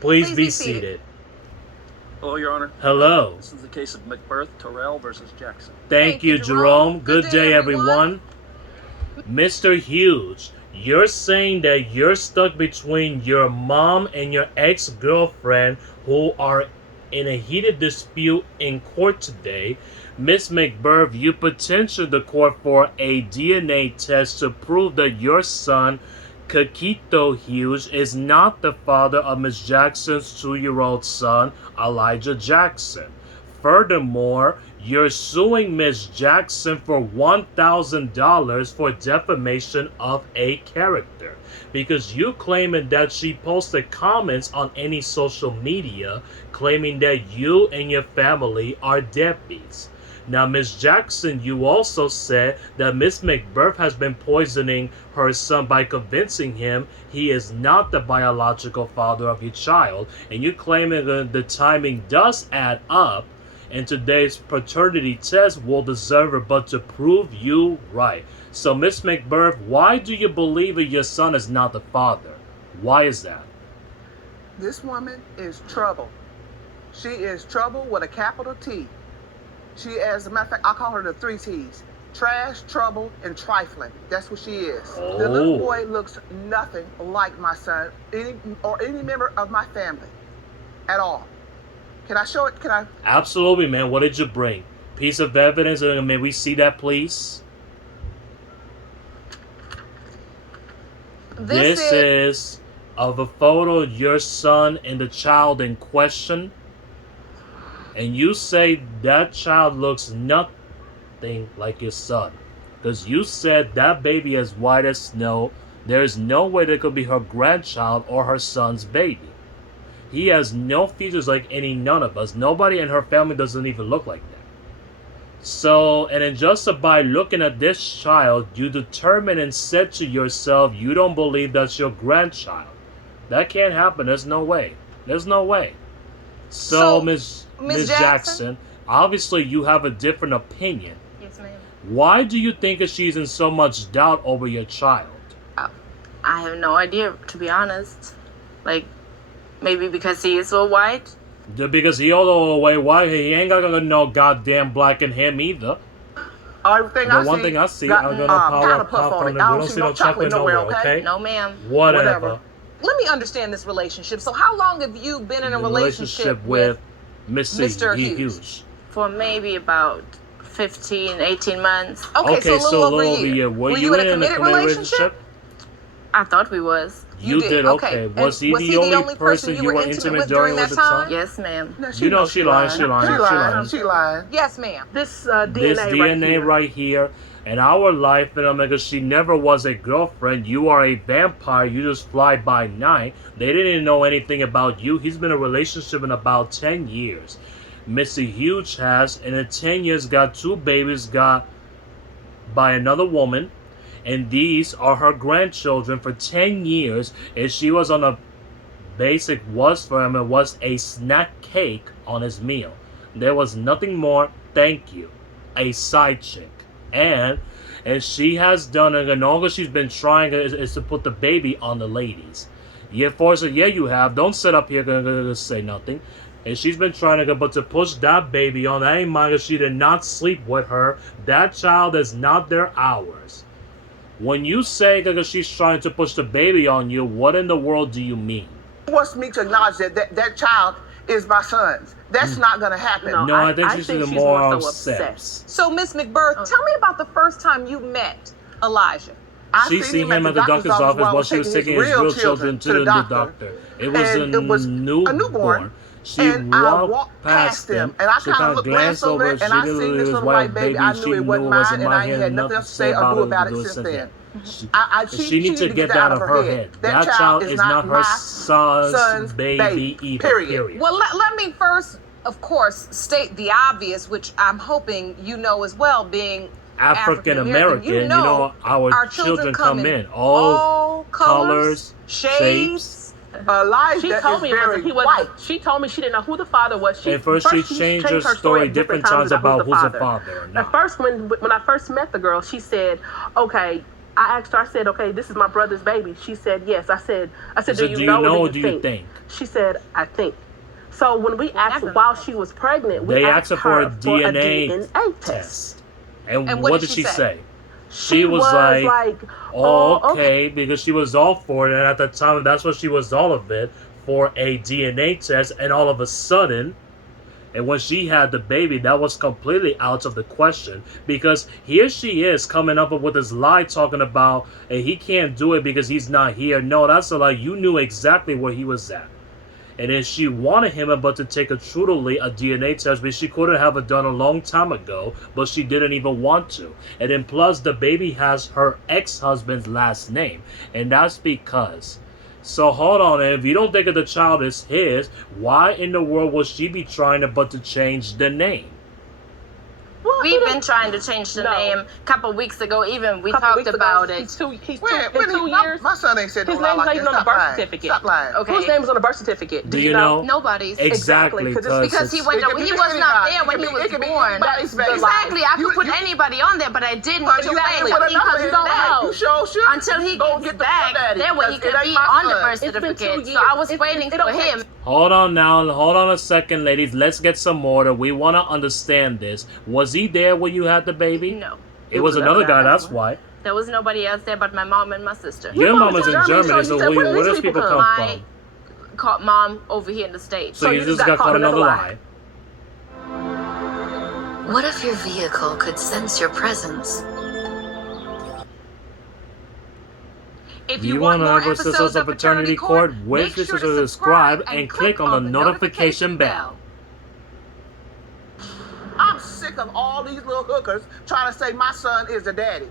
Please be seated. Hello, Your Honor. Hello. This is the case of McBirth, Terrell versus Jackson. Thank you, Jerome. Good day, everyone. Mr. Hughes, you're saying that you're stuck between your mom and your ex-girlfriend who are in a heated dispute in court today. Miss McBirth, you petitioned the court for a DNA test to prove that your son, Kakito Hughes, is not the father of Miss Jackson's 2-year-old son, Elijah Jackson. Furthermore, you're suing Miss Jackson for $1,000 for defamation of a character because you claiming that she posted comments on any social media claiming that you and your family are deadbeats. Now, Miss Jackson, you also said that Miss McBirth has been poisoning her son by convincing him he is not the biological father of your child, and you claiming that the timing does add up, and today's paternity test will deserve her but to prove you right. So, Miss McBirth, why do you believe that your son is not the father? Why is that? This woman is trouble. She is trouble with a capital T. She, as a matter of fact, I call her the 3 T's. Trash, trouble, and trifling. That's what she is. Oh. The little boy looks nothing like my son or any member of my family at all. Can I show it? Can I? Absolutely, man. What did you bring? Piece of evidence, and may we see that, please? This is of a photo of your son and the child in question. And you say that child looks nothing like your son. Because you said that baby is white as snow. There is no way that could be her grandchild or her son's baby. He has no features like none of us. Nobody in her family doesn't even look like that. So, and then just by looking at this child, you determined and said to yourself, you don't believe that's your grandchild. That can't happen. There's no way. There's no way. So Miss Jackson, obviously you have a different opinion. Yes, ma'am. Why do you think that she's in so much doubt over your child? I have no idea, to be honest. Like, maybe because he is so white? Because he all the way white, he ain't got no goddamn black in him either. One thing I see, I'm gonna pop on it. We don't see no chocolate nowhere, okay? No, ma'am. Whatever. Let me understand this relationship. So how long have you been in a relationship with Mr. Hughes? For maybe about 15, 18 months. Okay, so a little over a year. Were you in a committed relationship? I thought we was. You did, okay. Was he the only person you were intimate during that time? Yes, ma'am. No, You know she lying. She lying. Yes, ma'am. This This DNA right here. In our life, and Omega, she never was a girlfriend. You are a vampire. You just fly by night. They didn't even know anything about you. He's been in a relationship in about 10 years. Mr. Hughes has, and in 10 years, got 2 babies got by another woman. And these are her grandchildren for 10 years. And she was on a basic was for him. It was a snack cake on his meal. There was nothing more. Thank you. A side chick. And she has done it, and all that she's been trying is to put the baby on the ladies. Yeah, Forza, yeah, you have. Don't sit up here gonna say nothing. And she's been trying to push that baby on. I ain't mind if she did not sleep with her. That child is not their ours. When you say that she's trying to push the baby on you, what in the world do you mean? He wants me to acknowledge that child is my son's. That's not going to happen. No, I think she's more upset. So, Miss McBirth, tell me about the first time you met Elijah. She seen him at the doctor's office while she was taking his real children to the doctor. It was a newborn. She walked past him, and I she kind of glanced over, and I seen this little white baby. I knew it wasn't mine, and I ain't had nothing else to say or do about it since then. She needs to get that out of her head. That child is not her son's baby either. Period. Well, let me first, of course, state the obvious, which I'm hoping you know as well, being African American. You know, our children come in all colors, shapes. Elijah she told me he was white. She told me she didn't know who the father was. She changed her story different times about who's the father or not. At first, when I first met the girl, she said, "Okay, I asked her, I said, okay, this is my brother's baby. She said, yes. I said, So do you know or do you think? She said, I think. So when we asked while she was pregnant, we They asked asked her her for a for a DNA DNA test. And And what did she say? She was like, oh, okay, because she was all for it, and at the time, that's what she was all of it, for a DNA test, and all of a sudden, and when she had the baby, that was completely out of the question, because here she is coming up with this lie talking about, and he can't do it because he's not here. No, that's a lie. You knew exactly where he was at. And then she wanted him but to take a truly a DNA test, which she couldn't have it done a long time ago, but she didn't even want to. And then plus the baby has her ex-husband's last name. And that's because. So hold on, and if you don't think that the child is his, why in the world would she be trying to change the name? We've been trying to change the name a couple weeks ago. Even we talked about it. He's two My, years. my son ain't said His no lie name's like not even that. on the Stop birth lying. certificate. Stop lying. Okay. Whose name is on the birth certificate? Do you know? Nobody's. Exactly. Because he went. It could He be was not anybody. there when It he could was be- it could be born. anybody's baby. Exactly. I could You- put you- anybody on there, but I didn't. But you Exactly. ain't put He another comes in back. there. You sure should. Until he Go gets get the back, daddy, then when he because could it be ain't my on the son. birth It's been 2 certificate. years. So I was It waiting don't for take- him. Hold on now. Hold on a second, ladies. Let's get some order. We want to understand this. Was he there when you had the baby? No, It was another guy, that's why. there was nobody else there but my mom and my sister. Your mom is in Germany, so so you said, where does people come My from? mom over here in the States. So you just got caught another lie. What if your vehicle could sense your presence? If You you want want to more have episodes of Paternity Court, wish make sure to to subscribe and click on the notification bell. I'm sick of all these little hookers trying to say my son is the daddy.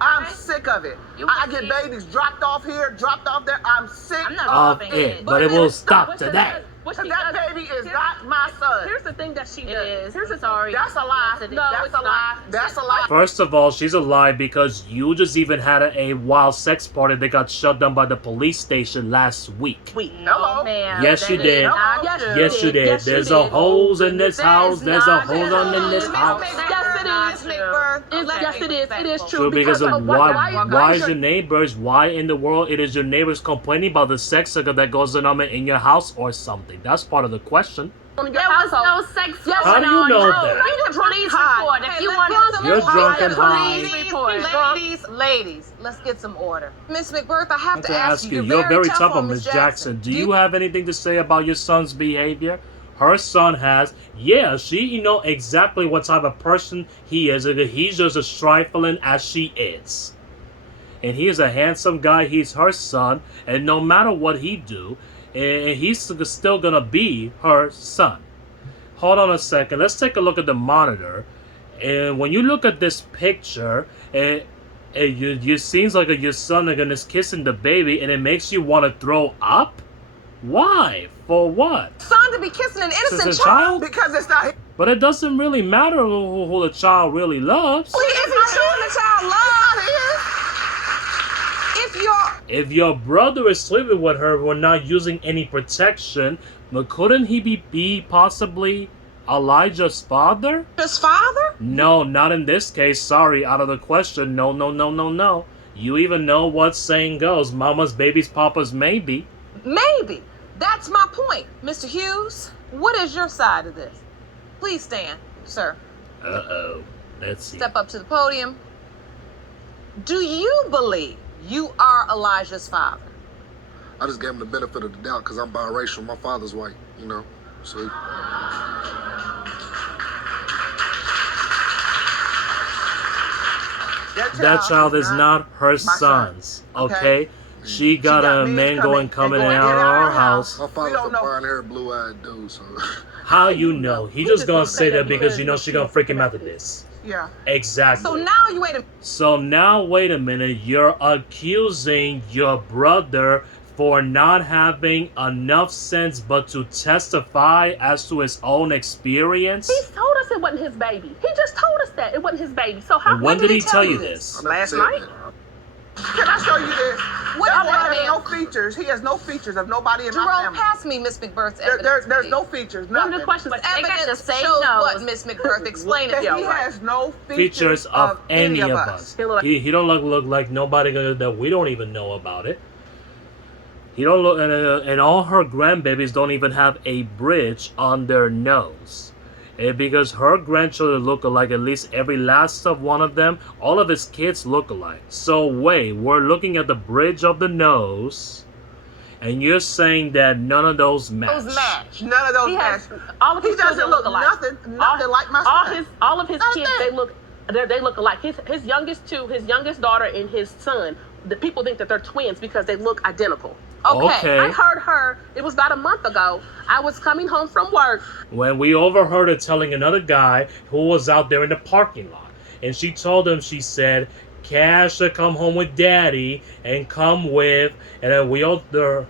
I'm sick of it. You I can get see- babies dropped off here, dropped off there. I'm sick I'm not Of loving it, but it will stop today. What Because she that does- baby is Here- not my son. Here's the thing that she It does. is. Here's the I'm sorry. That's a lie. Yes, it is. No, That's it's a lie. not. That's a lie. First of all, she's a lie because you just even had a wild sex party that got shut down by the police station last week. No, Hello? ma'am. Yes, that you is did. not Yes, true. Yes, you did. Yes, you There's a did. holes in this That house. is There's a not hole true. in this Miss house. McBeth, Yes, it not is. true. Yes, it is. It is true. True, because of why why is your neighbors, why in the world it is your neighbors complaining about the sex circle that goes on in your house or something? That's part of the question. There was no sex Yes, How going do you on. know No, that? Read the police report. If you want You're drunk and high. police report. Ladies, let's get some order. Miss McBirth, I I have have to ask you. you're very tough on Miss Miss Jackson. Do you have anything to say about your son's behavior? Her son has, yeah, you know exactly what type of person he is. He's just as trifling as she is. And he is a handsome guy. He's her son. And no matter what he do, and he's still going to be her son. Hold on a second. Let's take a look at the monitor. And when you look at this picture, you seems like your son is kissing the baby, and it makes you want to throw up. Why? For what? Son to be kissing an innocent Innocent child? child? Because it's not. But it doesn't really matter who the child really loves. If he's showing the child love, if you're If your brother is sleeping with her, we're not using any protection. But couldn't he be possibly Elijah's father? his father, No, not in this case. Sorry, out of the question. No, no, no, no, no. You even know what saying goes. Mama's baby's papa's maybe. maybe. That's my point. Mr. Hughes, what is your side of this? Please stand, sir. Uh-oh. Let's see. Step up to the podium. Do you believe you are Elijah's father? I just gave him the benefit of the doubt because I'm biracial. My father's white, you know. So That child is not her son. son's, Okay? okay? She got a man coming in and out of her house. my father's don't a know. brown-haired, blue-eyed dude. So How you know? He just gonna say that because you know she gonna freak him out of this. Yeah. Exactly. So now you wait a So now, wait a minute. You're accusing your brother for not having enough sense but to testify as to his own experience? He told us it wasn't his baby. He just told us that it wasn't his baby. So how? And when did he tell you this? I never Last said night? that. Can I show you this? What That is boy that, has no ma'am? feet. features. He has no features of nobody in my Jerome, family. pass me Miss McBurth's There's evidence. no features. One of Nothing. the questions. But they got the Evidence same shows nose. what, Miss McBurth? Explain That it. he has no features of any of us. He look like- He don't look like nobody that we don't even know about it. He don't look, and all her grandbabies don't even have a bridge on their nose. Because her grandchildren look alike, at least every last of one of them, all of his kids look alike. So wait, we're looking at the bridge of the nose, and you're saying that none of those match. Those match. None of those He match. has all of He his doesn't children look look alike. nothing like my son. All of his Not a kids, thing. they look alike. His youngest two, his youngest daughter and his son. The people think that they're twins because they look identical. Okay. I heard her. It was about a month ago. I was coming home from work. When we overheard her telling another guy who was out there in the parking lot, and she told him, she said, Cash to come home with daddy and come with, and then we all there.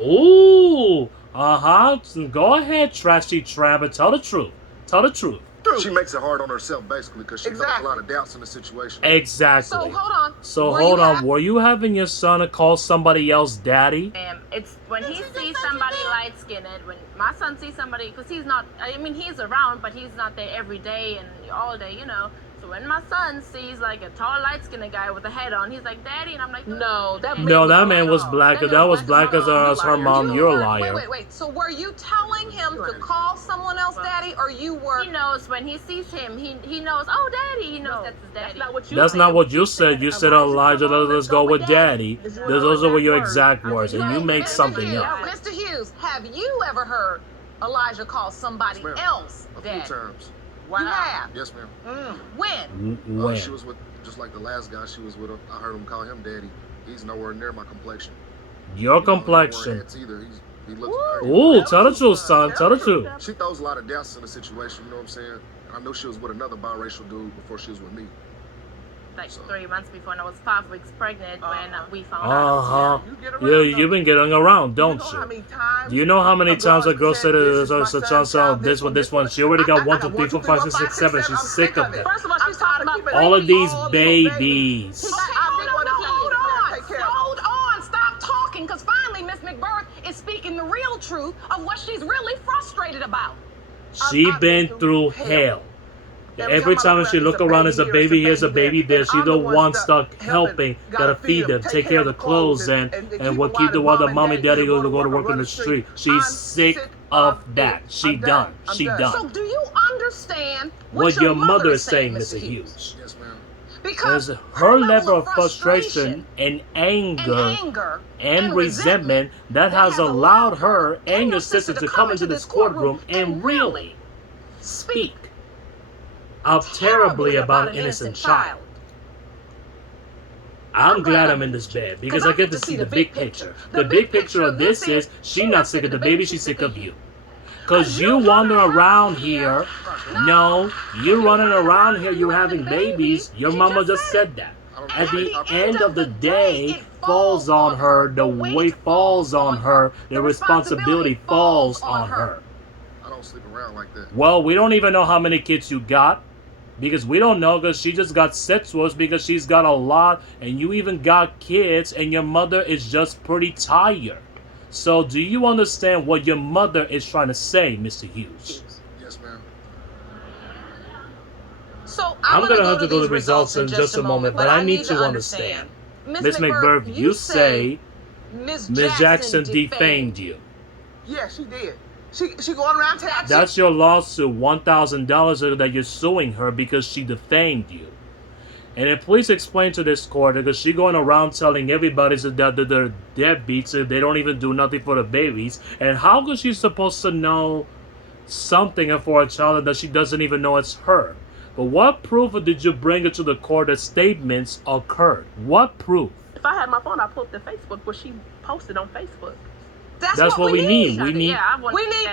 Ooh, go ahead, trashy Trevor, tell the truth. Tell the truth. She makes it hard on herself, basically, because she knows a lot of doubts in the situation. Exactly. So hold on. So Were hold you on, happy? were you having your son call somebody else daddy? It's when he sees somebody light skinned, when my son sees somebody, because he's not, I mean, he's around, but he's not there every day and all day, you know. So when my son sees like a tall light skinned guy with a head on, he's like, Daddy, and I'm like, No, that No, that man was black. That was black as her mom. You're a Wait, liar. wait. So were you telling him to call someone else daddy, or you were? he knows when he sees him, he knows, oh, Daddy, he knows that's his daddy. That's not what you That's said. not what you said. You said, Elijah, let's go with daddy. Those were your exact words, and you make Mr. something Hughes, up. Mr. Hughes, have you ever heard Elijah call somebody Yes, ma'am. else A few daddy? times. You have. Yes, ma'am. When? When? She was with, just like the last guy she was with, I heard him call him daddy. He's nowhere near my complexion. Your He don't wear complexion. hats either. He looks Ooh, tell the truth, son. Tell the truth. She throws a lot of doubts in the situation, you know what I'm saying? And I know she was with another biracial dude before she was with me. Like 3 months before, and I was 5 weeks pregnant when we found Uh out. huh. You've been getting around, don't You know how you? many times Do you know how many times a girl said this is my such son's child, this one? She already got 1, 2, 3, 4, 5, 6, 7. She's sick of it. First of all, she's talking about All of these all babies. Okay, hold on. Stop talking, because finally Miss McBurth is speaking the real truth of what she's really frustrated about. She been through hell. Every time she look around, there's a baby here's a baby there. She's the one stuck helping, gotta feed them, take care of the clothes, and what keep the other mommy daddy go to work on the street. She's sick of that. She done. She So done. do you understand What your mother is saying, Mr. Hughes? Yes, ma'am. Because Her level of frustration and anger and resentment that has allowed her and your sister to come into this courtroom and really speak out terribly about an innocent child. I'm glad I'm in this bed because I get to see the big picture. The big picture of this is she's not sick of the baby, she's sick of you. Because you wander around here. No, you're running around here, you're having babies. Your mama just said that. At the end of the day, it falls on her. The weight falls on her. The responsibility falls on her. I don't sleep around like that. Well, we don't even know how many kids you got. Because we don't know, because she just got said to us because she's got a lot, and you even got kids, and your mother is just pretty tired. So do you understand what your mother is trying to say, Mr. Hughes? Yes, ma'am. So I'm going to have to go to the results in just a moment, but I need to understand. Miss McBurth, you say Miss Ms. Jackson defamed you. Yeah, she did. She going around telling. That's your lawsuit, $1,000 that you're suing her because she defamed you. And then please explain to this court, because she going around telling everybody that they're deadbeats, and they don't even do nothing for the babies. And how is she supposed to know something for a child that she doesn't even know it's her? But what proof did you bring it to the court that statements occurred? What proof? If I had my phone, I'd pull up the Facebook where she posted on Facebook. That's what we need. We need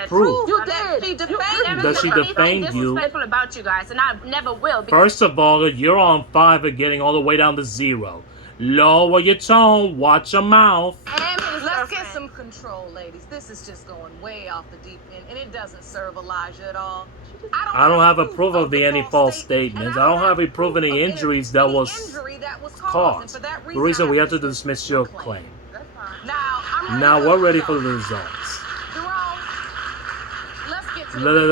proof. You did. She defamed That she defamed you. Disrespectful about you guys, and I never will. First of all, you're on 5 and getting all the way down to 0. Lower your tone. Watch your mouth. And let's get some control, ladies. This is just going way off the deep end, and it doesn't serve Elijah at all. I don't have a proof of any false statements. I don't have a proof of any injuries that was caused. The reason we have to dismiss your claim. Now Now we're ready for the results. Jerome,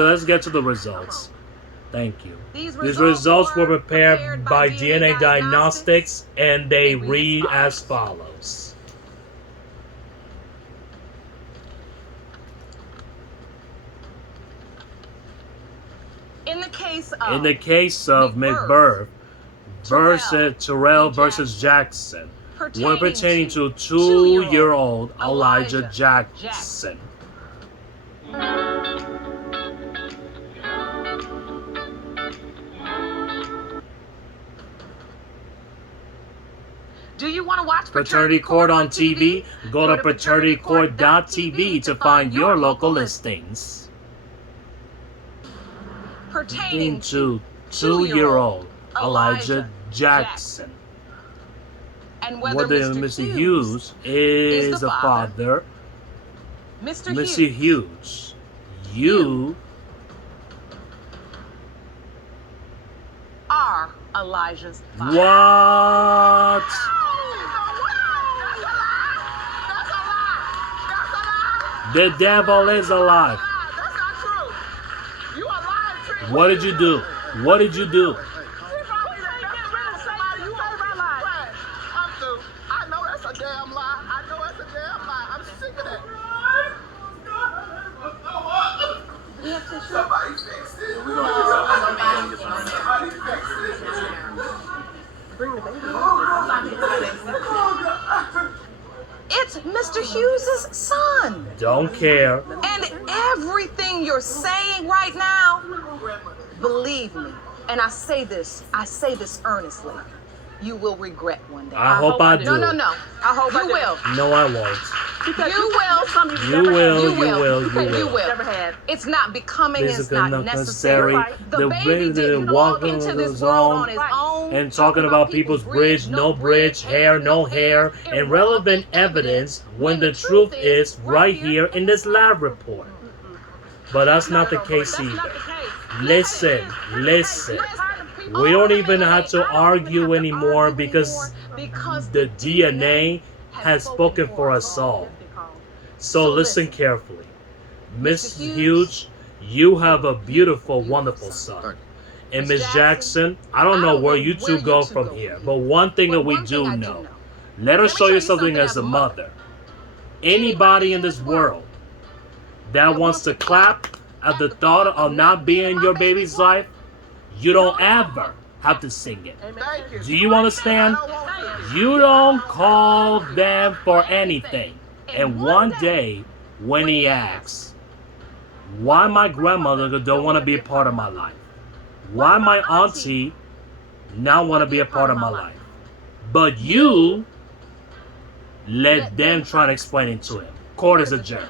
Let's get to the results. Thank you. These These results were prepared by DNA Diagnostics, and they read as follows. In the case of McBirth versus Terrell versus Jackson, when pertaining to 2-year-old Elijah Jackson. Do you want to watch Paternity Court on TV? Go to paternitycourt.tv to find your local listings. Pertaining To 2-year-old Elijah Jackson. and Whether Mr. Hughes is the father, Mr. Hughes, you are Elijah's father. what? The devil is alive. That's not true. You are lying, Tree. What did you do? What did you do? I'm through. I know that's a damn lie. I know that's a damn lie. I'm sick of that. Somebody fix it. We're gonna get some. Somebody fix it. It's Mr. Hughes' son. Don't care. And everything you're saying right now, believe me, and I say this earnestly, you will regret one day. I hope I do. No. I hope you will. No, I won't. Because You will. You will. You You will. will. You You will. will. never had. It's not becoming. It's Basically not not necessary. necessary. The The baby baby didn't walk walk into on this his world own on his own. and talking about people's bridge, no bridge, hair, no hair, and relevant evidence when the truth is right here in this lab report. But that's not the case That's not either. the case. Listen. We don't even have to argue anymore because the DNA has spoken for us all. So listen carefully. Miss Hughes, you have a beautiful, wonderful son. And Miss Jackson, I don't know where you two go from here, but one thing that we do know, let her show you something as a mother. Anybody in this world that wants to clap at the thought of not being in your baby's life, you don't ever have to sing it. Thank you. Do you understand? You don't call them for anything. And one day, when he asks, why my grandmother don't want to be a part of my life? Why my auntie not want to be a part of my life? But you let them try to explain it to him. Court is adjourned.